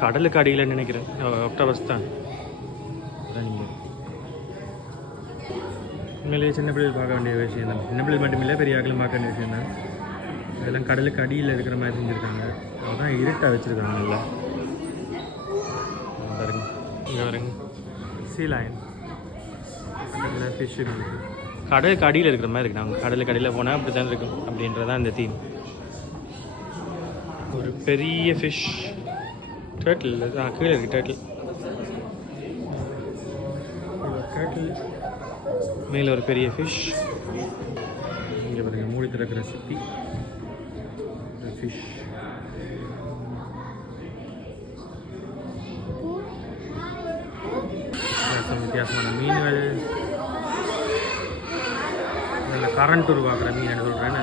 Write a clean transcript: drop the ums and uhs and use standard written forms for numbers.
கடலுக்கு அடியில் நினைக்கிறேன். ஆக்டோபஸ் தான். உண்மையிலேயே சின்ன பிள்ளைகள் பார்க்க வேண்டிய விஷயம் தான். சின்ன பிள்ளைகள் மட்டும் இல்லை, பெரிய ஆக்களும் பார்க்க வேண்டிய விஷயம் தான். இதெல்லாம் கடலுக்கு அடியில் இருக்கிற மாதிரி செஞ்சுருக்காங்க. அதுதான் இருட்டாக வச்சுருக்காங்க. இல்லை பாருங்க, இங்கே பாருங்க, சீலாயன் ஃபிஷ்ஷு கடலுக்கு அடியில் இருக்கிற மாதிரி இருக்கு. நாங்கள் கடலுக்கு அடியில் போனால் அப்படி தான் இருக்கும் அப்படின்றதான் இந்த தீம். ஒரு பெரிய ஃபிஷ், டேர்ட்டில் கீழே இருக்குது. டேர்ட்டில் மேலே ஒரு பெரிய ஃபிஷ். இங்கே பாருங்கள், மூடி திறக்கிற சிப்பி ஃபிஷ். வித்தியாசமான மீன்கள், நல்ல கரண்ட் உருவாக்குற மீன் சொல்கிறேன்.